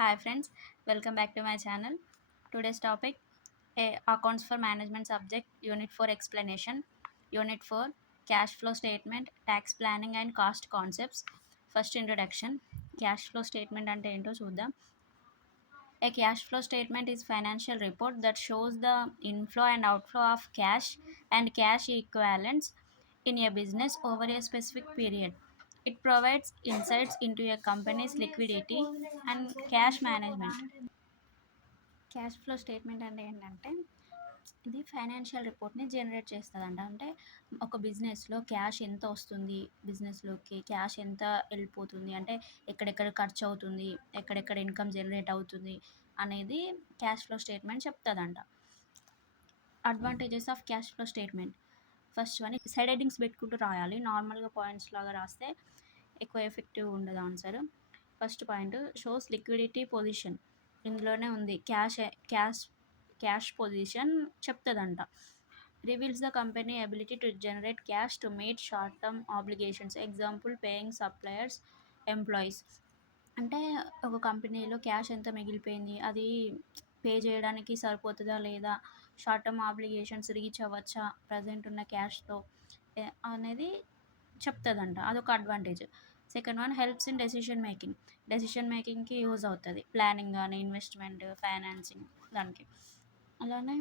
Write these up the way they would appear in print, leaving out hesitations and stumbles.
Hi friends, welcome back to my channel. Today's topic accounts for management subject unit 4 explanation. Unit 4 cash flow statement, tax planning and cost concepts. First introduction. Cash flow statement అంటే ఏంటో చూద్దాం. A cash flow statement is financial report that shows the inflow and outflow of cash and cash equivalents in a business over a specific period. It provides insights into a company's liquidity and cash management. Cash flow statement అంటే ఏంటంటే ఇది financial రిపోర్ట్ని generate చేస్తుందంట. అంటే ఒక బిజినెస్లో cash ఎంత వస్తుంది, బిజినెస్లోకి క్యాష్ ఎంత వెళ్ళిపోతుంది, అంటే ఎక్కడెక్కడ ఖర్చు అవుతుంది, ఎక్కడెక్కడ ఇన్కమ్ జనరేట్ అవుతుంది అనేది క్యాష్ ఫ్లో స్టేట్మెంట్ చెప్తుందంట. Advantages of cash flow statement. First one, side headings పెట్టుకుంటూ రాయాలి. నార్మల్గా పాయింట్స్ లాగా రాస్తే ఎక్కువ ఎఫెక్టివ్ ఉండదు answer. First point shows liquidity position. ఇందులోనే ఉంది క్యాష్ పొజిషన్ చెప్తుందంట. Reveals the company ability to generate cash to meet short term obligations. Example paying suppliers, employees. అంటే ఒక కంపెనీలో క్యాష్ ఎంత మిగిలిపోయింది, అది పే చేయడానికి సరిపోతుందా లేదా, షార్ట్ టర్మ్ ఆబ్లిగేషన్స్ రీచ్ అవ్వచ్చా ప్రజెంట్ ఉన్న క్యాష్తో అనేది చెప్తుందంట. అదొక advantage. Second one, helps in decision మేకింగ్కి యూజ్ అవుతుంది. ప్లానింగ్ కానీ, ఇన్వెస్ట్మెంట్, ఫైనాన్సింగ్ దానికి. అలానే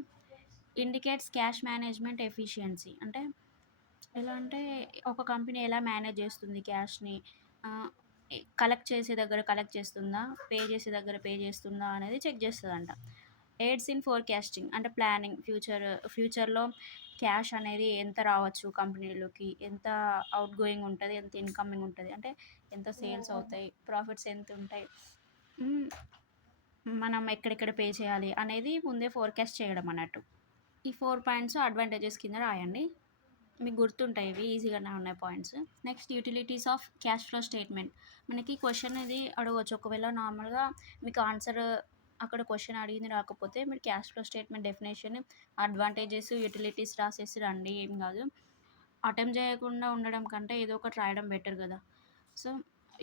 ఇండికేట్స్ క్యాష్ మేనేజ్మెంట్ ఎఫిషియన్సీ. అంటే ఎలా అంటే ఒక కంపెనీ ఎలా మేనేజ్ చేస్తుంది క్యాష్ని, కలెక్ట్ చేసే దగ్గర కలెక్ట్ చేస్తుందా, పే చేసే దగ్గర పే చేస్తుందా అనేది చెక్ చేస్తుందంట. AIDS in forecasting. అంటే ప్లానింగ్, ఫ్యూచర్లో క్యాష్ అనేది ఎంత రావచ్చు కంపెనీలోకి, ఎంత అవుట్ గోయింగ్ ఉంటుంది, ఎంత ఇన్కమింగ్ ఉంటుంది, అంటే ఎంత సేల్స్ అవుతాయి, ప్రాఫిట్స్ ఎంత ఉంటాయి, మనం ఎక్కడెక్కడ పే చేయాలి అనేది ముందే ఫోర్కాస్ట్ చేయడం అన్నట్టు. ఈ 4 పాయింట్స్ అడ్వాంటేజెస్ కింద రాయండి, మీకు గుర్తుంటాయి, ఇవి ఈజీగానే ఉన్నాయి points. Next, utilities of cash flow statement. మనకి క్వశ్చన్ ఇది అడగవచ్చు. ఒకవేళ నార్మల్గా మీకు ఆన్సర్ అక్కడ క్వశ్చన్ అడిగింది రాకపోతే మీరు cash flow statement definition, advantages, utilities రాసేసి రండి, ఏం కాదు. అటెంప్ట్ చేయకుండా ఉండడం కంటే ఏదో ఒకటి రాయడం బెటర్ కదా. సో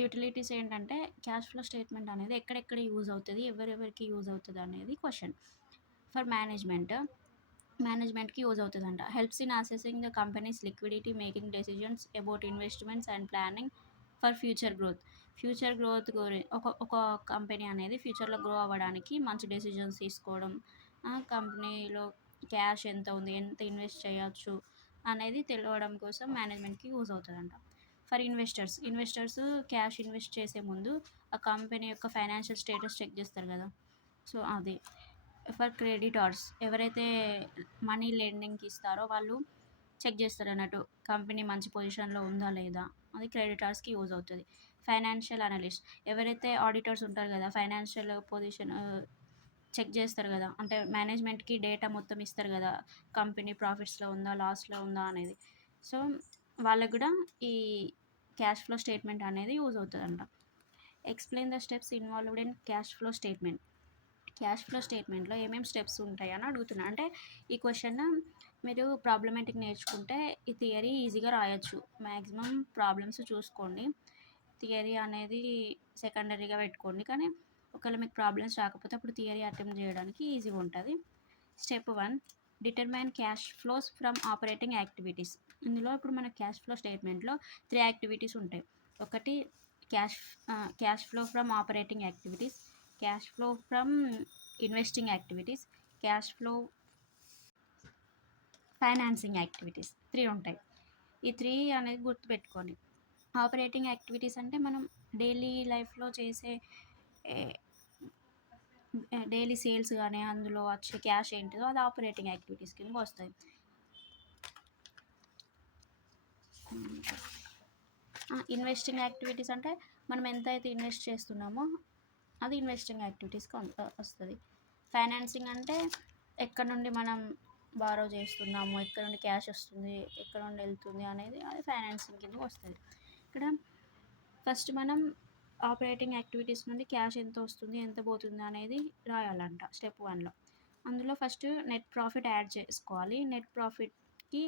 యూటిలిటీస్ ఏంటంటే క్యాష్ ఫ్లో స్టేట్మెంట్ అనేది ఎక్కడెక్కడ యూజ్ అవుతుంది, ఎవరెవరికి యూజ్ అవుతుంది అనేది క్వశ్చన్. ఫర్ మేనేజ్మెంట్కి యూజ్ అవుతుందంట. Helps in assessing the companies liquidity, making decisions about investments and planning for future growth ఒక కంపెనీ అనేది ఫ్యూచర్లో గ్రో అవ్వడానికి మంచి డెసిజన్స్ తీసుకోవడం, కంపెనీలో క్యాష్ ఎంత ఉంది, ఎంత ఇన్వెస్ట్ చేయొచ్చు అనేది తెలియడం కోసం మేనేజ్మెంట్కి యూజ్ అవుతుందంట. ఫర్ ఇన్వెస్టర్స్ క్యాష్ ఇన్వెస్ట్ చేసే ముందు ఆ కంపెనీ యొక్క ఫైనాన్షియల్ స్టేటస్ చెక్ చేస్తారు కదా, సో అది. ఫర్ క్రెడిటార్స్, ఎవరైతే మనీ లెండింగ్కి ఇస్తారో వాళ్ళు చెక్ చేస్తారు అన్నట్టు, కంపెనీ మంచి పొజిషన్లో ఉందా లేదా, అది క్రెడిటార్స్కి యూజ్ అవుతుంది. ఫైనాన్షియల్ అనలిస్ట్, ఎవరైతే ఆడిటర్స్ ఉంటారు కదా, ఫైనాన్షియల్ పొజిషన్ చెక్ చేస్తారు కదా, అంటే మేనేజ్మెంట్కి డేటా మొత్తం ఇస్తారు కదా, కంపెనీ ప్రాఫిట్స్లో ఉందా, లాస్లో ఉందా అనేది. సో వాళ్ళకు కూడా ఈ క్యాష్ ఫ్లో స్టేట్మెంట్ అనేది యూజ్ అవుతుందంట. Explain the steps involved in cash flow statement. Cash flow స్టేట్మెంట్లో ఏమేమి స్టెప్స్ ఉంటాయని అడుగుతున్నా. అంటే ఈ క్వశ్చన్ మీరు ప్రాబ్లమేటిక్ నేర్చుకుంటే ఈ థియరీ ఈజీగా రాయొచ్చు. మ్యాక్సిమం ప్రాబ్లమ్స్ చూసుకోండి, థియరీ అనేది సెకండరీగా పెట్టుకోండి. కానీ ఒకవేళ మీకు ప్రాబ్లమ్స్ రాకపోతే అప్పుడు థియరీ అటెంప్ట్ చేయడానికి ఈజీగా ఉంటుంది. Step 1, determine cash flows from operating activities. ఇందులో ఇప్పుడు మన క్యాష్ ఫ్లో స్టేట్మెంట్లో 3 యాక్టివిటీస్ ఉంటాయి. ఒకటి cash flow from operating activities, cash flow from investing activities, cash flow financing activities, 3 ఉంటాయి. ఈ 3 అనేది గుర్తుపెట్టుకోండి. ఆపరేటింగ్ యాక్టివిటీస్ అంటే మనం డైలీ లైఫ్లో చేసే డైలీ సేల్స్ కానీ అందులో వచ్చే క్యాష్ ఏంటిదో అది ఆపరేటింగ్ యాక్టివిటీస్ కింద వస్తాయి. ఇన్వెస్టింగ్ యాక్టివిటీస్ అంటే మనం ఎంత అయితే ఇన్వెస్ట్ చేస్తున్నామో అది ఇన్వెస్టింగ్ యాక్టివిటీస్కి వస్తుంది. ఫైనాన్సింగ్ అంటే ఎక్కడ నుండి మనం బారో చేస్తున్నాము, ఎక్కడ నుండి క్యాష్ వస్తుంది, ఎక్కడ నుండి వెళ్తుంది అనేది అది ఫైనాన్సింగ్ కింద వస్తుంది. ఇక్కడ ఫస్ట్ మనం ఆపరేటింగ్ యాక్టివిటీస్ నుండి క్యాష్ ఎంత వస్తుంది, ఎంత పోతుంది అనేది రాయాలంట స్టెప్ 1లో. అందులో ఫస్ట్ నెట్ ప్రాఫిట్ యాడ్ చేసుకోవాలి. నెట్ ప్రాఫిట్కి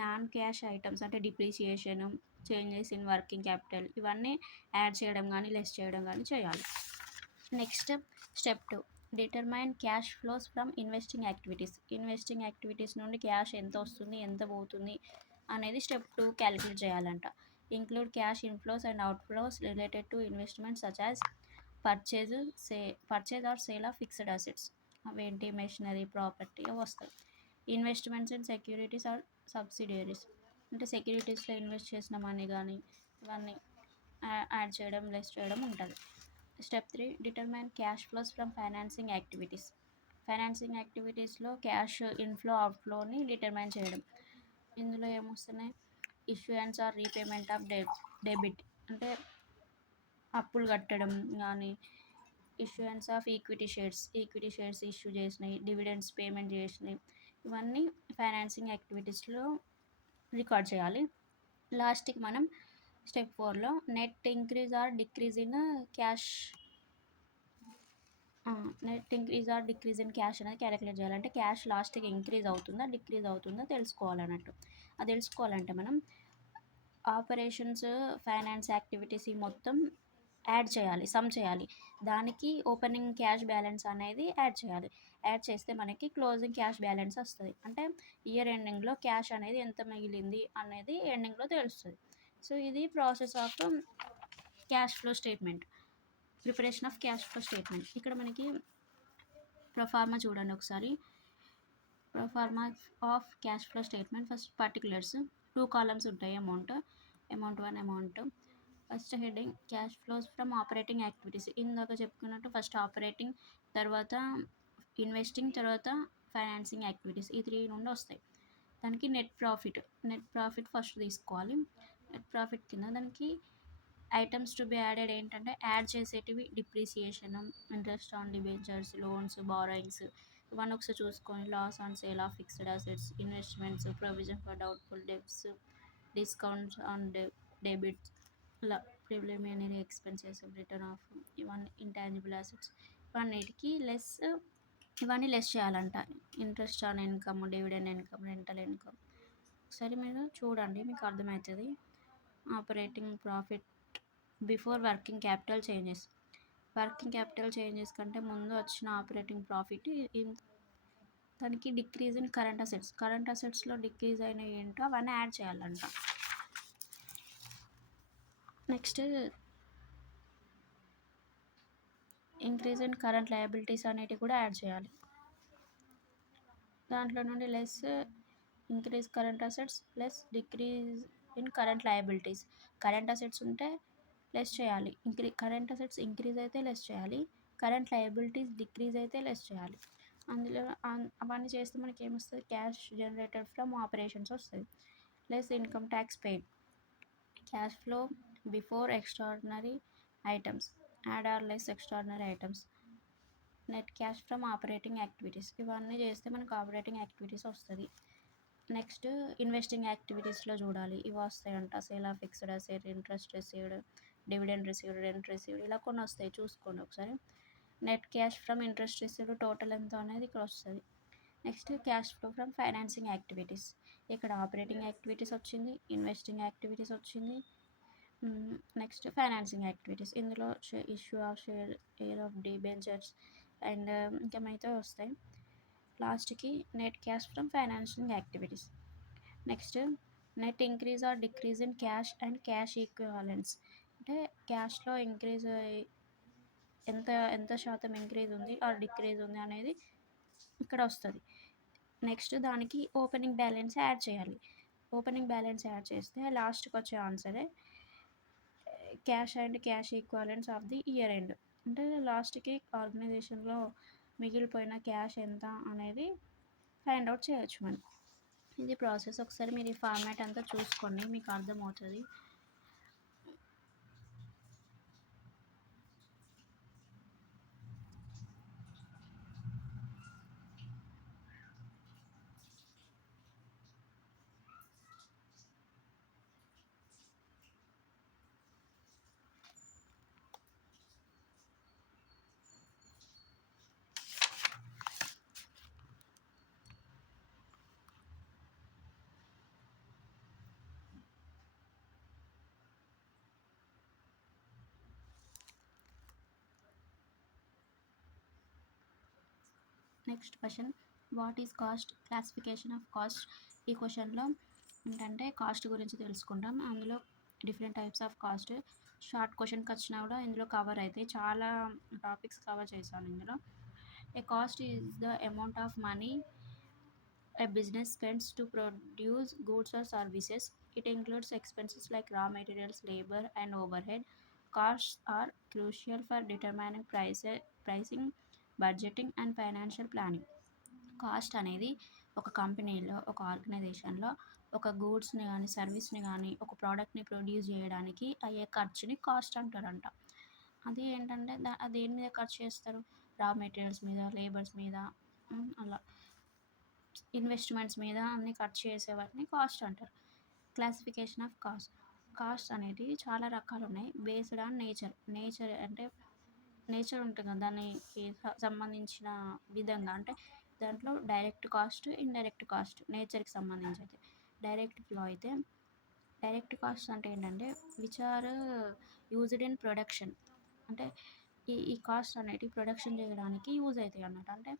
నాన్ క్యాష్ ఐటమ్స్ అంటే depreciation, changes in working capital ఇవన్నీ యాడ్ చేయడం కానీ లెస్ చేయడం కానీ చేయాలి. Next step 2, determine cash flows from investing activities. Investing activities నుండి క్యాష్ ఎంత వస్తుంది, ఎంత పోతుంది అనేది స్టెప్ 2 క్యాలిక్యులేట్ చేయాలంట. Include cash inflows and outflows related to investment such as purchase purchase are sale of fixed assets. అవేంటి, మెషినరీ, ప్రాపర్టీ అవి వస్తాయి. ఇన్వెస్ట్మెంట్స్ ఇన్ సెక్యూరిటీస్ ఆర్ సబ్సిడియరీస్, అంటే సెక్యూరిటీస్లో ఇన్వెస్ట్ చేసిన మనీ కానీ ఇవన్నీ యాడ్ చేయడం, లెస్ చేయడం ఉంటుంది. Step 3, determine cash flows from financing activities. Financing యాక్టివిటీస్లో క్యాష్ ఇన్ఫ్లో అవుట్ఫ్లోని డిటర్మైన్ చేయడం. ఇందులో ఏమొస్తున్నాయి, issuance or repayment of debit, అంటే అప్పులు కట్టడం కానీ, issuance of equity shares issue చేసినాయి, డివిడెండ్స్ పేమెంట్ చేసినాయి, ఇవన్నీ ఫైనాన్సింగ్ యాక్టివిటీస్లో రికార్డ్ చేయాలి. లాస్ట్కి మనం స్టెప్ 4లో net increase or decrease in cash అనేది క్యాలిక్యులేట్ చేయాలి. అంటే క్యాష్ లాస్ట్కి ఇంక్రీజ్ అవుతుందా డిక్రీజ్ అవుతుందా తెలుసుకోవాలన్నట్టు. అది తెలుసుకోవాలంటే మనం ఆపరేషన్స్, ఫైనాన్స్ యాక్టివిటీస్ మొత్తం యాడ్ చేయాలి, సమ్ చేయాలి. దానికి ఓపెనింగ్ క్యాష్ బ్యాలెన్స్ అనేది యాడ్ చేయాలి. యాడ్ చేస్తే మనకి క్లోజింగ్ క్యాష్ బ్యాలెన్స్ వస్తుంది. అంటే ఇయర్ ఎండింగ్లో క్యాష్ అనేది ఎంత మిగిలింది అనేది ఎండింగ్లో తెలుస్తుంది. సో ఇది process of cash flow statement, preparation of cash flow statement. ఇక్కడ మనకి ప్రొఫార్మా చూడండి ఒకసారి. Proforma of cash flow statement. First particulars 2 columns ఉంటాయి. Amount 1, amount. First heading cash flows from operating activities. ఇందాక చెప్పుకున్నట్టు ఫస్ట్ ఆపరేటింగ్, తర్వాత investing, తర్వాత financing activities, ఈ 3 నుండి వస్తాయి. దానికి నెట్ ప్రాఫిట్ ఫస్ట్ తీసుకోవాలి. నెట్ ప్రాఫిట్ కింద దానికి ఐటమ్స్ టు బి యాడెడ్ ఏంటంటే యాడ్ చేసేటివి depreciation, interest on debentures, loans, borrowings, ఇవన్నీ ఒకసారి చూసుకొని, loss on sale of fixed assets, investments, provision for doubtful debts, discounts on debits, preliminary expenses, return of, ఇవన్నీ intangible assets, ఇవన్నీ less చేయాలంట. Interest on income, dividend income, rental income. ఒకసారి మీరు చూడండి, మీకు అర్థమవుతుంది. Operating profit before working capital changes కంటే ముందు వచ్చిన ఆపరేటింగ్ ప్రాఫిట్. దానికి డిక్రీజ్ ఇన్ కరెంట్ అసెట్స్లో డిక్రీజ్ అయిన ఏంటో అవన్నీ యాడ్ చేయాలంట. Next increase in current liabilities అనేటివి కూడా యాడ్ చేయాలి. దాంట్లో నుండి less increase current assets plus decrease in current liabilities. Current assets ఉంటే లెస్ చేయాలి, కరెంట్ అసెట్స్ ఇంక్రీజ్ అయితే లెస్ చేయాలి, కరెంట్ లయబిలిటీస్ డిక్రీజ్ అయితే లెస్ చేయాలి. అందులో అవన్నీ చేస్తే మనకి ఏమొస్తుంది, క్యాష్ జనరేటెడ్ ఫ్రమ్ ఆపరేషన్స్ వస్తుంది. Less income tax paid. Cash flow before extraordinary items, add or less extraordinary items. Net cash from operating activities. ఇవన్నీ చేస్తే మనకు ఆపరేటింగ్ యాక్టివిటీస్ వస్తుంది. నెక్స్ట్ ఇన్వెస్టింగ్ యాక్టివిటీస్లో చూడాలి, ఇవి వస్తాయంట. Sale of fixed asset, interest received, dividend received, rent received, ఇలా కొన్ని వస్తాయి, చూసుకోండి ఒకసారి. Net cash from interest received total ఎంత అనేది ఇక్కడ వస్తుంది. Next cash flow from financing activities. ఇక్కడ ఆపరేటింగ్ యాక్టివిటీస్ వచ్చింది, ఇన్వెస్టింగ్ యాక్టివిటీస్ వచ్చింది, నెక్స్ట్ ఫైనాన్సింగ్ యాక్టివిటీస్. ఇందులో issue of share of debentures and ఇంకా మిగతా వస్తాయి. లాస్ట్కి net cash from financing activities. Next net increase or decrease in cash and cash ఈక్వివాలెంట్స్. అంటే క్యాష్లో increase ఎంత శాతం ఇంక్రీజ్ ఉంది ఆర్ డిక్రీజ్ ఉంది అనేది ఇక్కడ వస్తుంది. నెక్స్ట్ దానికి ఓపెనింగ్ బ్యాలెన్స్ యాడ్ చేయాలి. ఓపెనింగ్ బ్యాలెన్స్ యాడ్ చేస్తే లాస్ట్కి వచ్చే ఆన్సరే cash and cash equivalents of the year end. అంటే లాస్ట్కి ఆర్గనైజేషన్లో మిగిలిపోయిన క్యాష్ ఎంత అనేది ఫైండ్ అవుట్ చేయొచ్చు మనం. ఇది ప్రాసెస్. ఒకసారి మీరు ఈ ఫార్మాట్ అంతా చూసుకోండి, మీకు అర్థమవుతుంది. Next question, what is cost? Classification of cost. ఈ క్వశ్చన్లో ఏంటంటే కాస్ట్ గురించి తెలుసుకుంటాం. అందులో different types of cost short క్వశ్చన్కి వచ్చినా కూడా ఇందులో కవర్ అవుతాయి. చాలా టాపిక్స్ కవర్ చేశాను ఇందులో. A cost is the amount of money a business spends to produce goods or services. It includes expenses like raw materials, labor, and overhead. Costs are crucial for determining pricing, budgeting, and financial planning. Cost అనేది ఒక కంపెనీలో, ఒక ఆర్గనైజేషన్లో ఒక గూడ్స్ని కానీ సర్వీస్ని కానీ ఒక ప్రోడక్ట్ని ప్రొడ్యూస్ చేయడానికి అయ్యే ఖర్చుని కాస్ట్ అంటారంట. అది ఏంటంటే దేని మీద ఖర్చు చేస్తారు? రా మెటీరియల్స్ మీద, లేబర్స్ మీద, అలా ఇన్వెస్ట్మెంట్స్ మీద అన్ని ఖర్చు చేసే వాటిని కాస్ట్ అంటారు. Classification of cost. కాస్ట్ అనేటివి చాలా రకాలు ఉన్నాయి. బేస్డ్ ఆన్ నేచర్ అంటే నేచర్ ఉంటుంది కదా, దానికి సంబంధించిన విధంగా. అంటే దాంట్లో డైరెక్ట్ కాస్ట్, ఇండైరెక్ట్ కాస్ట్. నేచర్కి సంబంధించి అయితే డైరెక్ట్ ఫ్లో అయితే, డైరెక్ట్ కాస్ట్ అంటే ఏంటంటే which are used in production. అంటే ఈ కాస్ట్ అనేటివి ప్రొడక్షన్ చేయడానికి యూజ్ అవుతాయి అన్నమాట. అంటే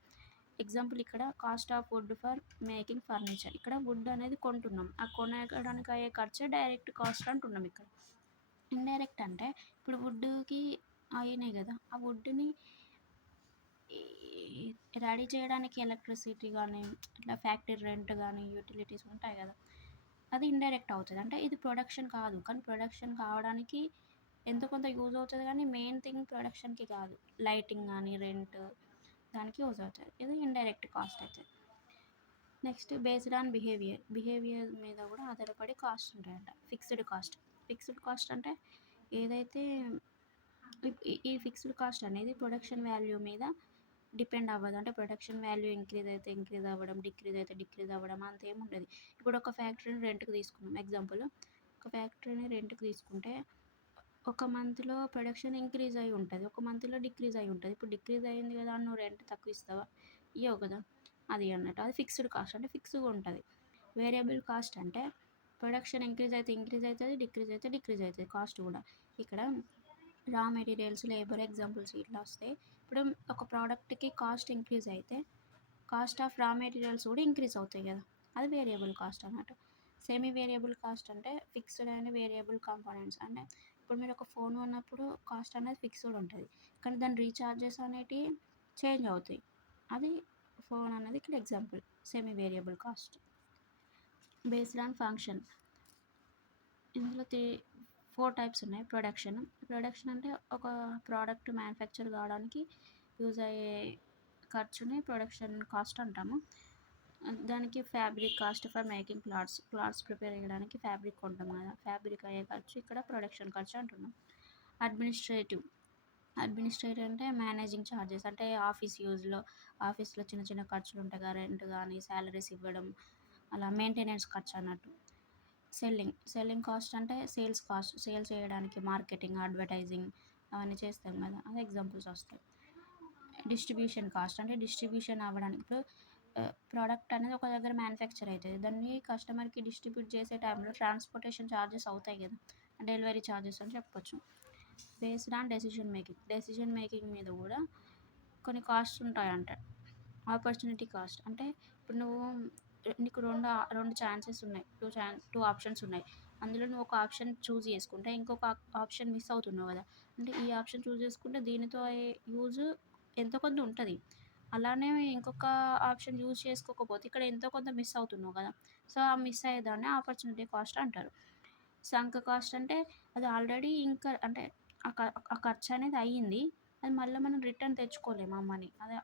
ఎగ్జాంపుల్ ఇక్కడ cost of would for making furniture. ఇక్కడ వుడ్ అనేది కొంటున్నాం, ఆ కొనడానికి అయ్యే ఖర్చే డైరెక్ట్ కాస్ట్ అంటున్నాం. ఇక్కడ ఇండైరెక్ట్ అంటే ఇప్పుడు వుడ్కి అయినాయి కదా, ఆ వుడ్ని రెడీ చేయడానికి ఎలక్ట్రిసిటీ కానీ ఇట్లా ఫ్యాక్టరీ రెంట్ కానీ యూటిలిటీస్ ఉంటాయి కదా, అది ఇండైరెక్ట్ అవుతుంది. అంటే ఇది ప్రొడక్షన్ కాదు, కానీ ప్రొడక్షన్ కావడానికి ఎంతో కొంత యూజ్ అవుతుంది, కానీ మెయిన్ థింగ్ ప్రొడక్షన్కి కాదు. లైటింగ్ కానీ రెంట్ దానికి యూజ్ అవుతుంది. ఇది ఇండైరెక్ట్ కాస్ట్ అవుతుంది. నెక్స్ట్ బేస్డ్ ఆన్ బిహేవియర్ మీద కూడా ఆధారపడి కాస్ట్ ఉంటాయంట. ఫిక్స్డ్ కాస్ట్ అంటే ఏదైతే ఈ ఫిక్స్డ్ కాస్ట్ అనేది ప్రొడక్షన్ వాల్యూ మీద డిపెండ్ అవ్వదు. అంటే ప్రొడక్షన్ వాల్యూ ఇంక్రీజ్ అయితే ఇంక్రీజ్ అవ్వడం, డిక్రీజ్ అయితే డిక్రీజ్ అవ్వడం అంతేం ఉండదు. ఇప్పుడు ఒక ఫ్యాక్టరీని రెంట్కి తీసుకున్నాం ఎగ్జాంపుల్. ఒక ఫ్యాక్టరీని రెంట్కి తీసుకుంటే ఒక మంత్లో ప్రొడక్షన్ ఇంక్రీజ్ అయి ఉంటుంది, ఒక మంత్లో డిక్రీజ్ అయి ఉంటుంది. ఇప్పుడు డిక్రీజ్ అయ్యింది కదా, నువ్వు రెంట్ తక్కువ ఇస్తావా? ఇవ్వవు కదా. అది అన్నట్టు అది ఫిక్స్డ్ కాస్ట్, అంటే ఫిక్స్గా ఉంటుంది. వేరియబుల్ కాస్ట్ అంటే ప్రొడక్షన్ ఇంక్రీజ్ అయితే ఇంక్రీజ్ అవుతుంది, డిక్రీజ్ అయితే డిక్రీజ్ అవుతుంది కాస్ట్ కూడా. ఇక్కడ రా మెటీరియల్స్, లేబర్ ఎగ్జాంపుల్స్ ఇట్లా వస్తాయి. ఇప్పుడు ఒక ప్రోడక్ట్కి కాస్ట్ ఇంక్రీజ్ అయితే కాస్ట్ ఆఫ్ రా మెటీరియల్స్ కూడా ఇంక్రీజ్ అవుతాయి కదా, అది వేరియబుల్ కాస్ట్ అన్నట్టు. సెమీ వేరియబుల్ కాస్ట్ అంటే ఫిక్స్డ్ అండ్ వేరియబుల్ కాంపోనెంట్స్. అంటే ఇప్పుడు మీరు ఒక ఫోన్ కొన్నప్పుడు కాస్ట్ అనేది ఫిక్స్డ్ ఉంటుంది, కానీ దాని రీఛార్జెస్ అనేటివి చేంజ్ అవుతాయి. అది ఫోన్ అనేది ఇక్కడ example semi variable cost. Based on function. ఇందులో 4 టైప్స్ ఉన్నాయి. ప్రొడక్షన్ అంటే ఒక ప్రోడక్ట్ మ్యానుఫ్యాక్చర్ కావడానికి యూజ్ అయ్యే ఖర్చుని ప్రొడక్షన్ కాస్ట్ అంటాము. దానికి fabric cost for making clothes prepare చేయడానికి ఫ్యాబ్రిక్ కొంటాం కదా, ఫ్యాబ్రిక్ అయ్యే ఖర్చు ఇక్కడ ప్రొడక్షన్ ఖర్చు అంటున్నాం. అడ్మినిస్ట్రేటివ్ అంటే మేనేజింగ్ ఛార్జెస్. అంటే ఆఫీస్లో చిన్న చిన్న ఖర్చులు ఉంటాయి కదా, రెంట్ కానీ శాలరీస్ ఇవ్వడం, అలా మెయింటెనెన్స్ ఖర్చు అన్నట్టు. సెల్లింగ్ కాస్ట్ అంటే సేల్ చేయడానికి మార్కెటింగ్, అడ్వర్టైజింగ్ అవన్నీ చేస్తాం కదా, అది ఎగ్జాంపుల్స్ వస్తాయి. డిస్ట్రిబ్యూషన్ కాస్ట్ అంటే డిస్ట్రిబ్యూషన్ అవ్వడానికి. ఇప్పుడు ప్రోడక్ట్ అనేది ఒక దగ్గర మ్యానుఫ్యాక్చర్ అవుతుంది, దాన్ని కస్టమర్కి డిస్ట్రిబ్యూట్ చేసే టైంలో ట్రాన్స్పోర్టేషన్ ఛార్జెస్ అవుతాయి కదా, డెలివరీ ఛార్జెస్ అని చెప్పొచ్చు. బేస్డ్ ఆన్ డెసిషన్ మేకింగ్ మీద కూడా కొన్ని కాస్ట్ ఉంటాయంట. ఆపర్చునిటీ కాస్ట్ అంటే ఇప్పుడు నీకు రెండు ఛాన్సెస్ ఉన్నాయి, టూ ఆప్షన్స్ ఉన్నాయి. అందులో నువ్వు ఒక ఆప్షన్ చూస్ చేసుకుంటే ఇంకొక ఆప్షన్ మిస్ అవుతున్నావు కదా. అంటే ఈ ఆప్షన్ చూస్ చేసుకుంటే దీనితో యూజ్ ఎంతో కొంత ఉంటుంది, అలానే ఇంకొక ఆప్షన్ యూజ్ చేసుకోకపోతే ఇక్కడ ఎంతో కొంత మిస్ అవుతున్నావు కదా. సో ఆ మిస్ అయ్యేదాన్ని ఆపర్చునిటీ కాస్ట్ అంటారు. సంక్ కాస్ట్ అంటే అది ఆల్రెడీ ఇంకా అంటే ఆ ఖర్చు అనేది అయ్యింది, అది మళ్ళీ మనం రిటర్న్ తెచ్చుకోలేము ఆ మనీ, అది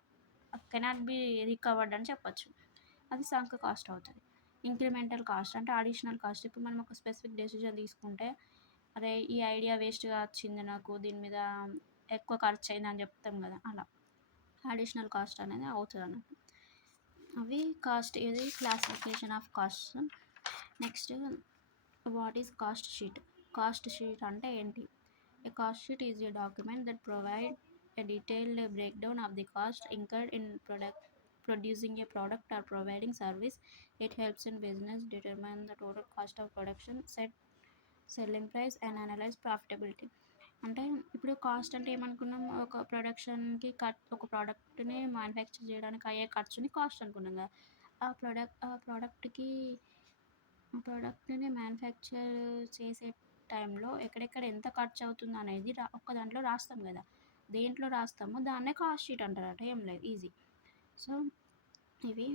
కెనాట్ బి రికవర్డ్ అని చెప్పొచ్చు, అది సంక్ కాస్ట్ అవుతుంది. ఇంక్రిమెంటల్ కాస్ట్ అంటే అడిషనల్ కాస్ట్. ఇప్పుడు మనం ఒక స్పెసిఫిక్ డెసిషన్ తీసుకుంటే, అరే ఈ ఐడియా వేస్ట్గా వచ్చింది నాకు, దీని మీద ఎక్కువ ఖర్చు అయింది అని చెప్తాం కదా, అలా అడిషనల్ కాస్ట్ అనేది అవుతుంది అన్నట్టు. అవి కాస్ట్. ఇది classification of cost. Next what is cost sheet అంటే ఏంటి? A cost sheet is a document that provides a detailed breakdown of the cost incurred in producing a product or providing service. It helps in business determine the total cost of production, set selling price and analyze profitability. అంటే ఇప్పుడు cost అంటే ఏమనుకున్నాం, ఒక ప్రొడక్షన్‌కి ఒక ప్రోడక్ట్‌ని manufacture చేయడానికి అయ్యే ఖర్చుని కాస్ట్ అనుకున్నాం కదా! ఆ ప్రోడక్ట్‌ని మ్యానుఫ్యాక్చర్ చేసే టైంలో ఎక్కడెక్కడ ఎంత ఖర్చవుతుందనేది ఒక్క దాంట్లో రాస్తాం కదా! దేంట్లో రాస్తామో దాన్నే కాస్ట్ షీట్ అంటారట. ఏం లేదు, ఈజీ. సో, ఇవి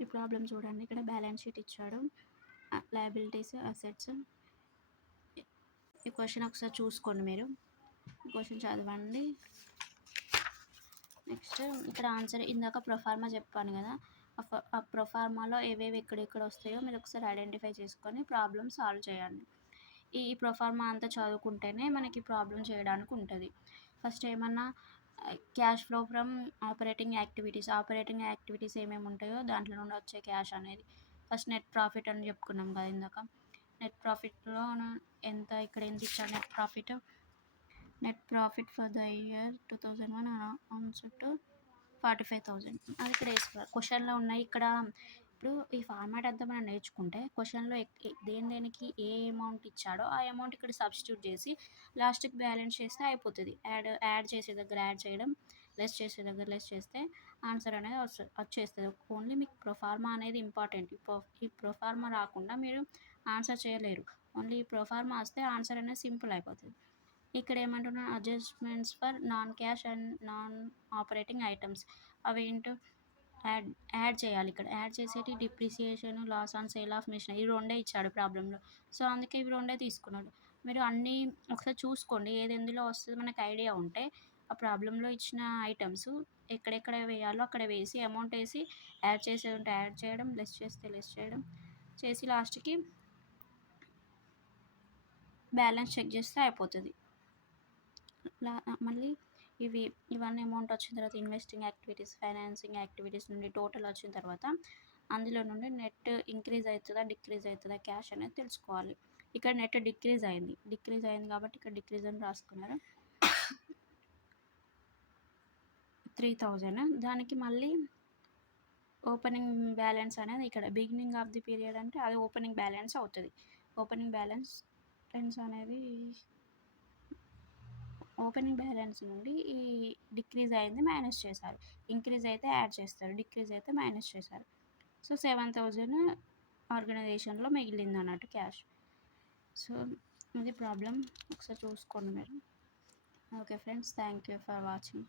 ఈ ప్రాబ్లమ్ చూడండి. ఇక్కడ బ్యాలెన్స్ షీట్ ఇచ్చాడు. Liabilities, assets. ఈ క్వెషన్ ఒకసారి చూసుకోండి మీరు. క్వెషన్ చదవండి. నెక్స్ట్ ఇక్కడ ఆన్సర్ ఇందాక ప్రొఫార్మా చెప్పాను కదా! ఆ ప్రొఫార్మాలో ఏవేవి ఎక్కడెక్కడ వస్తాయో మీరు ఒకసారి ఐడెంటిఫై చేసుకొని ప్రాబ్లమ్ సాల్వ్ చేయండి. ఈ ప్రొఫార్మా అంతా చదువుకుంటేనే మనకి ప్రాబ్లమ్ చేయడానికి ఉంటుంది. ఫస్ట్ ఏమన్నా cash flow from operating activities ఏమేమి ఉంటాయో దాంట్లో నుండి వచ్చే క్యాష్ అనేది. ఫస్ట్ నెట్ ప్రాఫిట్ అని చెప్పుకున్నాం కదా ఇందాక. నెట్ ప్రాఫిట్‌లో ఇక్కడ ఎంత ఇచ్చాడు net profit for the year 2001 amounts to 45,000. అది ఇక్కడ వేసుకోవాలి. క్వెషన్‌లో ఉన్నాయి. ఇక్కడ ఇప్పుడు ఈ ఫార్మాట్ అంతా మనం నేర్చుకుంటే క్వెషన్‌లో దేనికి ఏ అమౌంట్ ఇచ్చాడో ఆ అమౌంట్ ఇక్కడ సబ్స్టిట్యూట్ చేసి లాస్ట్‌కి బ్యాలెన్స్ చేస్తే అయిపోతది. యాడ్ చేసే దగ్గర యాడ్ చేయడం, లెస్ చేసే దగ్గర లెస్ చేస్తే ఆన్సర్ అనేది వచ్చేస్తది. ఓన్లీ మీకు ప్రొఫార్మా అనేది ఇంపార్టెంట్. ఈ ప్రొఫార్మా రాకుండా మీరు ఆన్సర్ చేయలేరు. ఓన్లీ ఈ ప్రొఫార్మా వస్తే ఆన్సర్ అనేది సింపుల్ అయిపోతది. ఇక్కడ ఏమంటున్నా, adjustments for non cash and non operating items అవేంటో యాడ్ చేయాలి. ఇక్కడ యాడ్ చేసేటి depreciation, loss on sale of machine, ఈ రెండే ఇచ్చాడు ప్రాబ్లంలో. సో అందుకే ఇవి రెండే తీసుకున్నాడు. మీరు అన్నీ ఒకసారి చూసుకోండి, ఏది ఎందులో వస్తుందో మనకు ఐడియా ఉంటే ఆ ప్రాబ్లంలో ఇచ్చిన ఐటమ్స్ ఎక్కడెక్కడ వేయాలో అక్కడ వేసి అమౌంట్ వేసి యాడ్ చేసేది ఉంటే యాడ్ చేయడం, లెస్ చేస్తే లెస్ చేయడం చేసి లాస్ట్కి బ్యాలెన్స్ చెక్ చేస్తే అయిపోతుంది. మళ్ళీ ఇవన్నీ అమౌంట్ వచ్చిన తర్వాత ఇన్వెస్టింగ్ యాక్టివిటీస్, ఫైనాన్సింగ్ యాక్టివిటీస్ నుండి టోటల్ వచ్చిన తర్వాత అందులో నుండి నెట్ ఇంక్రీజ్ అవుతుందా డిక్రీజ్ అవుతుందా క్యాష్ అనేది తెలుసుకోవాలి. ఇక్కడ నెట్ డిక్రీజ్ అయింది కాబట్టి ఇక్కడ డిక్రీజ్ అని రాసుకున్నారు. 3,000. దానికి మళ్ళీ ఓపెనింగ్ బ్యాలెన్స్ అనేది ఇక్కడ బిగినింగ్ ఆఫ్ ది పీరియడ్ అంటే అది ఓపెనింగ్ బ్యాలెన్స్ అవుతుంది. ఓపెనింగ్ బ్యాలెన్స్ అనేది ఓపెనింగ్ బ్యాలెన్స్ నుండి ఈ డిక్రీజ్ అయింది మైనస్ చేశారు. ఇంక్రీజ్ అయితే యాడ్ చేస్తారు, డిక్రీజ్ అయితే మైనస్ చేశారు. సో 7,000 ఆర్గనైజేషన్లో మిగిలింది అన్నట్టు క్యాష్. సో ఇది ప్రాబ్లం, ఒకసారి చూసుకోండి మీరు. Okay friends, thank you for watching.